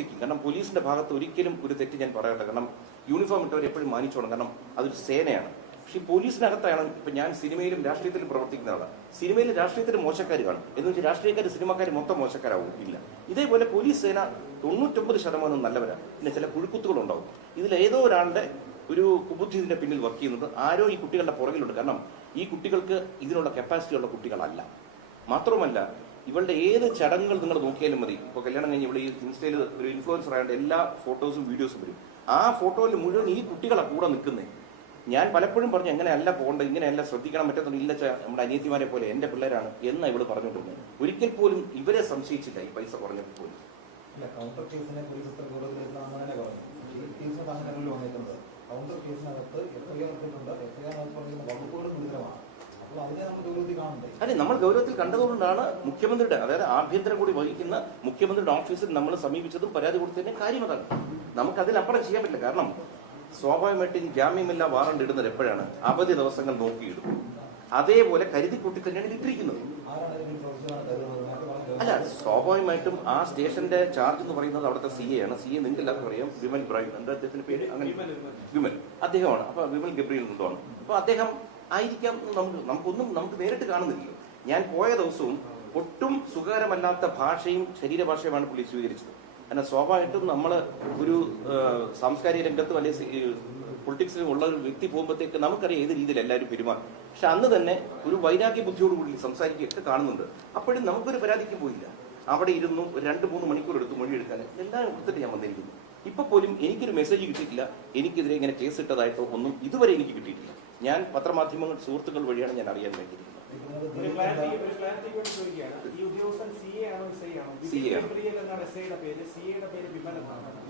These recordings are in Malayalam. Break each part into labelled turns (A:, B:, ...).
A: പ്രവർത്തിക്കും. കാരണം പോലീസിന്റെ ഭാഗത്ത് ഒരിക്കലും ഒരു തെറ്റ് ഞാൻ പറയട്ടെ കാരണം യൂണിഫോം ഇട്ടവർ എപ്പോഴും മാനിച്ചോണം. കാരണം അതൊരു സേനയാണ്. പക്ഷെ പോലീസിനകത്താണ് ഇപ്പൊ ഞാൻ സിനിമയിലും രാഷ്ട്രീയത്തിലും പ്രവർത്തിക്കുന്ന ആളാണ്. സിനിമയിലും രാഷ്ട്രീയത്തിൽ മോശക്കാർ കാണും. എന്ന് വെച്ചാൽ രാഷ്ട്രീയക്കാർ സിനിമക്കാർ മൊത്തം മോശക്കാരാവും. ഇല്ല. ഇതേപോലെ പോലീസ് സേന തൊണ്ണൂറ്റൊമ്പത് ശതമാനം നല്ലവരാണ്. പിന്നെ ചില കുഴുക്കുത്തുകളുണ്ടാവും ഏതോ ഒരാളുടെ ഒരു കുബുദ്ധി ഇതിന്റെ പിന്നിൽ വർക്ക് ചെയ്യുന്നത് ആരോ ഈ കുട്ടികളുടെ പുറകിലുണ്ട്. കാരണം ഈ കുട്ടികൾക്ക് ഇതിനുള്ള കപ്പാസിറ്റി ഉള്ള കുട്ടികളല്ല. മാത്രവുമല്ല ഇവളുടെ ഏത് ചടങ്ങുകൾ നിങ്ങൾ നോക്കിയാലും മതി. ഇപ്പോൾ കല്യാണം കഴിഞ്ഞ് ഇവിടെ ഈ ഇൻസ്റ്റയിൽ ഒരു ഇൻഫ്ലുവൻസർ ആയതുകൊണ്ട് എല്ലാ ഫോട്ടോസും വീഡിയോസും വരും. ആ ഫോട്ടോയിൽ മുഴുവൻ ഈ കുട്ടികളെ കൂടെ നിൽക്കുന്നത് ഞാൻ പലപ്പോഴും പറഞ്ഞു എങ്ങനെയല്ല പോകേണ്ടത് ഇങ്ങനെയല്ല ശ്രദ്ധിക്കണം പറ്റുന്ന ഇല്ല നമ്മുടെ അനിയത്തിമാരെ പോലെ എന്റെ പിള്ളേരാണ് എന്ന് ഇവൾ പറഞ്ഞുകൊണ്ടിരുന്നത് ഒരിക്കൽ പോലും ഇവരെ സംശയിച്ചില്ല ഈ പൈസ കുറഞ്ഞപ്പോൾ പോലും.
B: കൗണ്ടർ കേസിനെ കുറിച്ച് ഇത്ര അങ്ങനെ പറഞ്ഞു ഈ കേസിനകത്ത് അങ്ങനെയല്ലോ വന്നിട്ടുണ്ട് കൗണ്ടർ കേസിനകത്ത് എഫ്ഐആർ എടുത്തിട്ടുണ്ട് എഫ്ഐആർ എന്ന് പറയുന്ന വകുപ്പുകളും ഗുരുതരമാണ് അപ്പോൾ അതിനെ നമ്മൾ
A: അതെ നമ്മൾ ഗൗരവത്തിൽ കണ്ടതുകൊണ്ടാണ് മുഖ്യമന്ത്രിയുടെ അതായത് ആഭ്യന്തരം കൂടി വഹിക്കുന്ന മുഖ്യമന്ത്രിയുടെ ഓഫീസിൽ നമ്മൾ സമീപിച്ചതും പരാതി കൊടുത്തതിന്റെ കാര്യം അതാണ്. നമുക്ക് അതിലപ്പുറം ചെയ്യാൻ പറ്റില്ല. കാരണം സ്വാഭാവികമായിട്ടും ഈ ജാമ്യമില്ല വാറണ്ട് ഇടുന്നത് എപ്പോഴാണ്? അവധി ദിവസങ്ങൾ നോക്കിയിടും. അതേപോലെ കരുതിക്കൂട്ടി തന്നെയാണ് ഇട്ടിരിക്കുന്നത്. അല്ല സ്വാഭാവികമായിട്ടും ആ സ്റ്റേഷന്റെ ചാർജ് എന്ന് പറയുന്നത് അവിടുത്തെ സി എ ആണ്. സി എ നിങ്ങൾക്ക് എല്ലാവർക്കും അറിയാം. വിമൽ ബ്രൈൻ എന്താ അദ്ദേഹത്തിന്റെ പേര്? അങ്ങനെ. വിമൽ അദ്ദേഹമാണ്. അപ്പൊ വിമൽ ഗബ്രിയിൽ നിന്നാണ് അപ്പൊ അദ്ദേഹം ആയിരിക്കാം നമുക്ക് നമുക്കൊന്നും നമുക്ക് നേരിട്ട് കാണുന്നില്ലല്ലോ. ഞാൻ പോയ ദിവസവും ഒട്ടും സുഖകരമല്ലാത്ത ഭാഷയും ശരീരഭാഷയുമാണ് പുള്ളി സ്വീകരിച്ചത്. കാരണം സ്വാഭാവികമായിട്ടും നമ്മൾ ഒരു സാംസ്കാരിക രംഗത്തും അല്ലെങ്കിൽ പൊളിറ്റിക്സിലും ഉള്ള ഒരു വ്യക്തി പോകുമ്പോഴത്തേക്ക് നമുക്കറിയാം ഏത് രീതിയിൽ എല്ലാവരും പെരുമാറും. പക്ഷെ അന്ന് തന്നെ ഒരു വൈരാഗ്യ ബുദ്ധിയോടുകൂടി സംസാരിക്കുകയൊക്കെ കാണുന്നുണ്ട്. അപ്പോഴും നമുക്കൊരു പരാതിക്ക് പോയില്ല. അവിടെ ഇരുന്നു രണ്ട് മൂന്ന് മണിക്കൂർ എടുത്ത് മൊഴി എടുക്കാൻ എല്ലാം എടുത്തിട്ട് ഞാൻ വന്നിരിക്കുന്നു. ഇപ്പൊ പോലും എനിക്കൊരു മെസ്സേജ് കിട്ടിയിട്ടില്ല. എനിക്കെതിരെ ഇങ്ങനെ കേസ് ഇട്ടതായിട്ടോ ഒന്നും ഇതുവരെ എനിക്ക് കിട്ടിയിട്ടില്ല. ഞാൻ പത്രമാധ്യമങ്ങൾ സുഹൃത്തുക്കൾ വഴിയാണ് ഞാൻ അറിയാൻ വേണ്ടിയിരിക്കുന്നത്.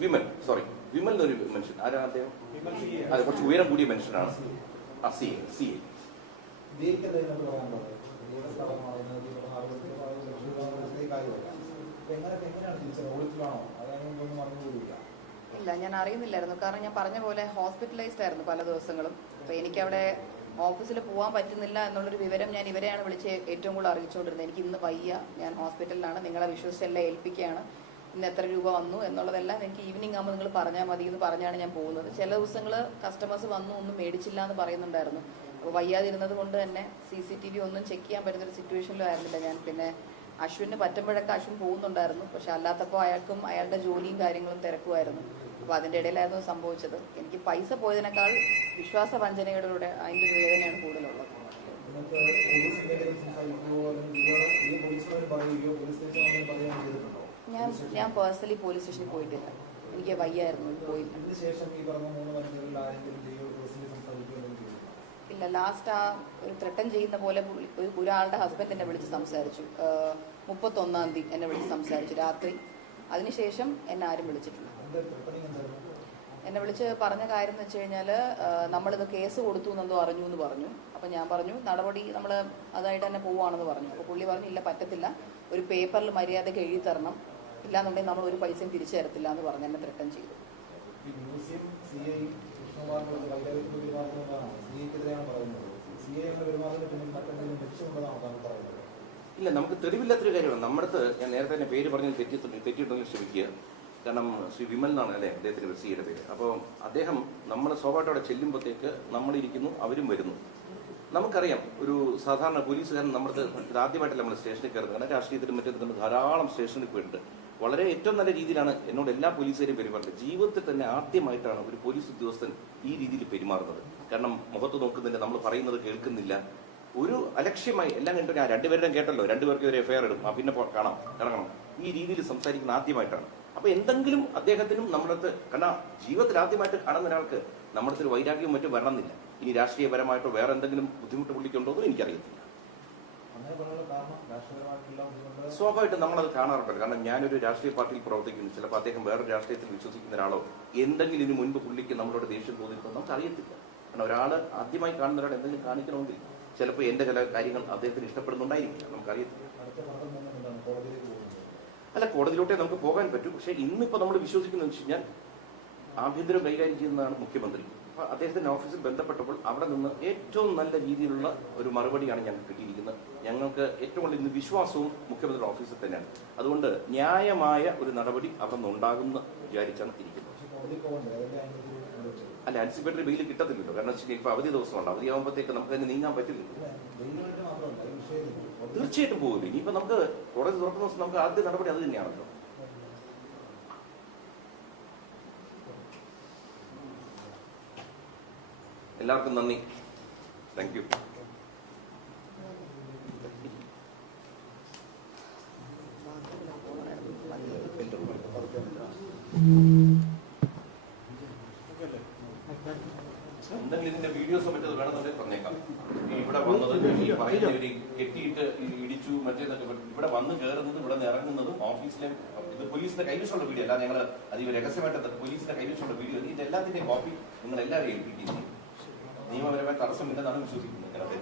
C: വിമൽ
A: സോറി വിമൽ എന്നൊരു മനുഷ്യൻ. ആരാണ് അദ്ദേഹം? അത് കുറച്ച് ഉയരം കൂടിയ മനുഷ്യനാണ്. ആ സി എ സി എ
D: ഇല്ല ഞാൻ അറിയുന്നില്ലായിരുന്നു. കാരണം ഞാൻ പറഞ്ഞ പോലെ ഹോസ്പിറ്റലൈസ്ഡ് ആയിരുന്നു പല ദിവസങ്ങളും. അപ്പൊ എനിക്കവിടെ ഓഫീസിൽ പോകാൻ പറ്റുന്നില്ല എന്നുള്ളൊരു വിവരം ഞാൻ ഇവരെയാണ് വിളിച്ച് ഏറ്റവും കൂടുതൽ അറിയിച്ചുകൊണ്ടിരുന്നത്. എനിക്ക് ഇന്ന് വയ്യ. ഞാൻ ഹോസ്പിറ്റലിലാണ്. നിങ്ങളെ വിശ്വസിച്ചെല്ലാം ഏൽപ്പിക്കുകയാണ്. ഇന്ന് എത്ര രൂപ വന്നു എന്നുള്ളതെല്ലാം എനിക്ക് ഈവനിങ് ആകുമ്പോൾ നിങ്ങൾ പറഞ്ഞാൽ മതി എന്ന് പറഞ്ഞാണ് ഞാൻ പോകുന്നത്. ചില ദിവസങ്ങൾ കസ്റ്റമേഴ്സ് വന്നു ഒന്നും മേടിച്ചില്ല എന്ന് പറയുന്നുണ്ടായിരുന്നു. അപ്പോൾ വയ്യാതിരുന്നത് കൊണ്ട് തന്നെ സി സി ടി വി ഒന്നും ചെക്ക് ചെയ്യാൻ പറ്റുന്നൊരു സിറ്റുവേഷനിലും ആയിരുന്നില്ല ഞാൻ. പിന്നെ അശ്വിന് പറ്റുമ്പോഴൊക്കെ അശ്വിൻ പോകുന്നുണ്ടായിരുന്നു. പക്ഷെ അല്ലാത്തപ്പോൾ അയാൾക്കും അയാളുടെ ജോലിയും കാര്യങ്ങളും തിരക്കുമായിരുന്നു. അപ്പോൾ അതിന്റെ ഇടയിലായിരുന്നു സംഭവിച്ചത്. എനിക്ക് പൈസ പോയതിനേക്കാൾ വിശ്വാസ വഞ്ചനയുടെ അതിന്റെ ഒരു വേദനയാണ് കൂടുതലുള്ളത്. ഞാൻ ഞാൻ പേഴ്സണലി പോലീസ് സ്റ്റേഷനിൽ പോയിട്ടില്ല. എനിക്ക് വയ്യായിരുന്നു പോയില്ല. ഇല്ല ലാസ്റ്റ് ആ ഒരു ത്രട്ടൻ ചെയ്യുന്ന പോലെ ഒരാളുടെ ഹസ്ബൻഡ് എന്നെ വിളിച്ച് സംസാരിച്ചു. മുപ്പത്തൊന്നാം തീയതി എന്നെ വിളിച്ച് സംസാരിച്ചു രാത്രി. അതിനുശേഷം എന്നെ ആരും വിളിച്ചിട്ടില്ല. എന്നെ വിളിച്ച് പറഞ്ഞ കാര്യം എന്ന് വെച്ച് കഴിഞ്ഞാൽ നമ്മളിത് കേസ് കൊടുത്തു എന്നെന്തോ അറിഞ്ഞു എന്ന് പറഞ്ഞു. അപ്പം ഞാൻ പറഞ്ഞു നടപടി നമ്മൾ അതായിട്ട് തന്നെ പോവുകയാണെന്ന് പറഞ്ഞു. അപ്പോൾ പുള്ളി പറഞ്ഞു ഇല്ല പറ്റത്തില്ല. ഒരു പേപ്പറിൽ മര്യാദയ്ക്ക് എഴുതി തരണം. ഇല്ലാന്നുണ്ടെങ്കിൽ നമ്മൾ ഒരു പൈസയും തിരിച്ചു തരത്തില്ല എന്ന് പറഞ്ഞ് എന്നെ ത്രട്ടൻ ചെയ്തു.
A: ഇല്ല നമുക്ക് തെളിവില്ലാത്തൊരു കാര്യമാണ്. നമ്മുടെ ഞാൻ നേരത്തെ തന്നെ പേര് പറഞ്ഞ് തെറ്റി തെറ്റിയിട്ടുണ്ടെങ്കിൽ ക്ഷമിക്കുക കാരണം ശ്രീ വിമൽ എന്നാണ് അല്ലേ അദ്ദേഹത്തിന്റെ സിയുടെ പേര്. അപ്പോൾ അദ്ദേഹം നമ്മൾ സ്വാഭാവികമായിട്ട് അവിടെ ചെല്ലുമ്പോഴത്തേക്ക് നമ്മളിരിക്കുന്നു അവരും വരുന്നു. നമുക്കറിയാം ഒരു സാധാരണ പോലീസുകാരൻ നമ്മുടെ ആദ്യമായിട്ടല്ല നമ്മൾ സ്റ്റേഷനിൽ കയറുന്നത്. കാരണം രാഷ്ട്രീയത്തിലും മറ്റു ധാരാളം സ്റ്റേഷനിൽ പോയിട്ടുണ്ട്. വളരെ ഏറ്റവും നല്ല രീതിയിലാണ് എന്നോട് എല്ലാ പോലീസുകാരും പെരുമാറുന്നത് ജീവിതത്തിൽ തന്നെ ആദ്യമായിട്ടാണ് ഒരു പോലീസ് ഉദ്യോഗസ്ഥൻ ഈ രീതിയിൽ പെരുമാറുന്നത്. കാരണം മുഖത്ത് നോക്കുന്നില്ല നമ്മൾ പറയുന്നത് കേൾക്കുന്നില്ല. ഒരു അലക്ഷ്യമായി എല്ലാം കണ്ടു ഞാൻ രണ്ടുപേരുടെയും കേട്ടല്ലോ. രണ്ടുപേർക്ക് ഒരു എഫ്ഐആർ ഇടും. ആ പിന്നെ കാണാം ഇറങ്ങണം. ഈ രീതിയിൽ സംസാരിക്കുന്ന ആദ്യമായിട്ടാണ്. അപ്പൊ എന്തെങ്കിലും അദ്ദേഹത്തിനും നമ്മുടെ അടുത്ത് കാരണം ജീവിതത്തിൽ ആദ്യമായിട്ട് കാണുന്ന ഒരാൾക്ക് നമ്മുടെ അടുത്ത് ഒരു വൈരാഗ്യം മറ്റും വരണമെന്നില്ല. ഇനി രാഷ്ട്രീയപരമായിട്ടോ വേറെ എന്തെങ്കിലും ബുദ്ധിമുട്ട് പുള്ളിക്കുണ്ടോ എന്ന് എനിക്കറിയത്തില്ല. സ്വാഭാവികമായിട്ടും നമ്മളത് കാണാറുണ്ട് കാരണം ഞാനൊരു രാഷ്ട്രീയ പാർട്ടിയിൽ പ്രവർത്തിക്കുന്നു ചിലപ്പോൾ അദ്ദേഹം വേറൊരു രാഷ്ട്രീയത്തിൽ വിശ്വസിക്കുന്ന ഒരാളോ എന്തെങ്കിലും ഇതിനു മുൻപ് പുള്ളിക്ക് നമ്മളോട് ദേഷ്യം തോന്നിയിട്ടുണ്ടോ നമുക്ക് അറിയത്തില്ല കാരണം ഒരാൾ ആദ്യമായി കാണുന്ന ഒരാൾ എന്തെങ്കിലും കാണിക്കണമെങ്കിൽ ചിലപ്പോൾ എന്റെ ചില കാര്യങ്ങൾ അദ്ദേഹത്തിന് ഇഷ്ടപ്പെടുന്നുണ്ടായിരിക്കില്ല. നമുക്കറിയത്തില്ല
B: അടുത്ത പത്രം തന്നെ എന്താണ് കോടതിയിലേക്ക് പോകുന്നത്
A: അല്ല കോടതിയിലോട്ടേ നമുക്ക് പോകാൻ പറ്റൂ. പക്ഷേ ഇന്നിപ്പോൾ നമ്മൾ വിശ്വസിക്കുന്നത് വെച്ച് കഴിഞ്ഞാൽ ആഭ്യന്തരം കൈകാര്യം ചെയ്യുന്നതാണ് മുഖ്യമന്ത്രി. അപ്പോൾ അദ്ദേഹത്തിന്റെ ഓഫീസിൽ ബന്ധപ്പെട്ടപ്പോൾ അവിടെ നിന്ന് ഏറ്റവും നല്ല രീതിയിലുള്ള ഒരു മറുപടിയാണ് ഞങ്ങൾക്ക് കിട്ടിയിരിക്കുന്നത്. ഞങ്ങൾക്ക് ഏറ്റവും കൂടുതൽ ഇന്ന് വിശ്വാസവും മുഖ്യമന്ത്രിയുടെ ഓഫീസിൽ തന്നെയാണ്. അതുകൊണ്ട് ന്യായമായ ഒരു നടപടി അവിടെ നിന്ന് ഉണ്ടാകുമെന്ന് വിചാരിച്ചാണ് ഇരിക്കുന്നത്. അല്ല ആൻസിപ്പേറ്ററി ബെയിൽ കിട്ടത്തില്ലല്ലോ. കാരണം വെച്ചാൽ ഇപ്പോൾ അവധി ദിവസമുണ്ട് അവധിയാകുമ്പോഴത്തേക്ക് നമുക്ക് അതിന് നീങ്ങാൻ പറ്റില്ല തീർച്ചയായിട്ടും പോകില്ല ഇനിയിപ്പോൾ നമുക്ക് കോടതി തുറക്കുന്ന ദിവസം നമുക്ക് ആദ്യ നടപടി അത് തന്നെയാണല്ലോ. എല്ലാവർക്കും നന്ദി. താങ്ക് യു എന്തെങ്കിലും ഇതിന്റെ വീഡിയോസോ മറ്റേത് വേണമെന്നുണ്ടെങ്കിൽ പറഞ്ഞേക്കാം. ഇവിടെ വന്നത് ഈ പറയുന്നവര് കെട്ടിയിട്ട് ഇടിച്ചു മറ്റേതൊക്കെ ഇവിടെ- വന്ന് കയറുന്നതും ഇവിടെ നിന്ന് ഇറങ്ങുന്നതും ഓഫീസിലെ ഇത് പോലീസിന്റെ കൈവശമുള്ള വീഡിയോ അല്ല ഞങ്ങൾ അത് രഹസ്യമായിട്ട് പോലീസിന്റെ കൈവശമുള്ള വീഡിയോ ഇതിന്റെ എല്ലാത്തിന്റെയും കോപ്പി നിങ്ങൾ എല്ലാവരും ഏൽപ്പിക്കുന്നു. നിയമപരമായ തടസ്സമില്ലെന്നാണ് വിശ്വസിക്കുന്നത് ഇതിനകത്ത്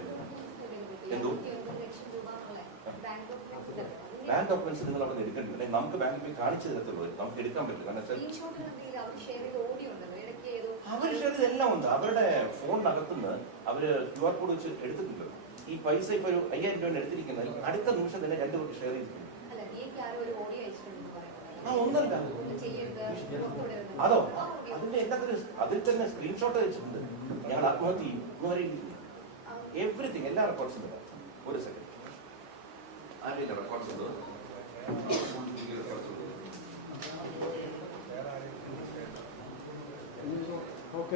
A: എന്തോ? ബാങ്ക് ഡോക്യുമെന്റ്സ് നിങ്ങൾ അവിടെ നിന്ന് എടുക്കേണ്ടില്ല നമുക്ക് ബാങ്കിൽ പോയി കാണിച്ചു തരത്തുള്ളൂ. നമുക്ക് എടുക്കാൻ പറ്റില്ല. കാരണം അവർ ഷെയർ ഇതെല്ലാം ഉണ്ട്. അവരുടെ ഫോണിനകത്തുനിന്ന് അവർ ക്യു ആർ കോഡ് വെച്ച് എടുത്തിട്ടുണ്ട്. ഈ പൈസ ഇപ്പൊ ഒരു അയ്യായിരം രൂപ എടുത്തിരിക്കുന്നത് അടുത്ത നിമിഷം തന്നെ രണ്ടു പേർക്ക് ഷെയർ ചെയ്തിട്ടുണ്ട്. ആ ഒന്നല്ല അതോ അതിന്റെ എല്ലാത്തിനും അതിൽ തന്നെ സ്ക്രീൻഷോട്ട് വെച്ചിട്ടുണ്ട്. ഞങ്ങൾ ആത്മഹത്യ ചെയ്യും. എന്ന് എവറിത്തിങ് എല്ലാ റെക്കോർഡ്സും ഒരു സെക്കൻഡ് ആരെയും റെക്കോർഡ്സ് ഉണ്ട്
B: Ok.